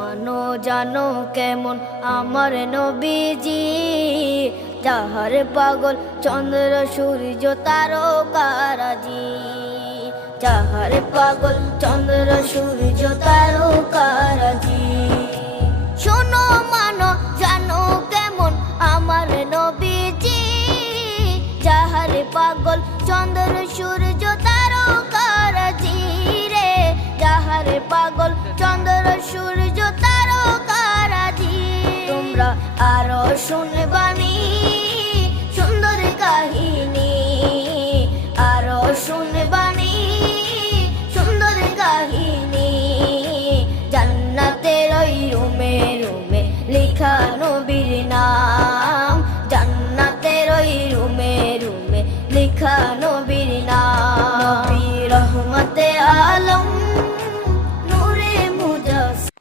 মানো জানো কেমন আমার নবীজি, যাহার পাগল চন্দ্র সূর্য তারকারাজি, যাহার পাগল চন্দ্র সূর্য তারকারাজি। শোনো মানো জানো কেমন আমার নবীজি, যাহার পাগল চন্দ্র সূর্য তারকারাজি রে, যাহার পাগল চন্দ্র সূর্য তারকারাজি। তোমরা আরো শুনবানি সুন্দর কাহিনী, আরো শুনবানি সুন্দর কাহিনী। জান্নাতের ওই রুমে রুমে লেখা নবীর নাম, জান্নাতের ওই রুমে রুমে লেখা নবীর নাম। নবী রহমতে আলম নূরে মুজাসসিম।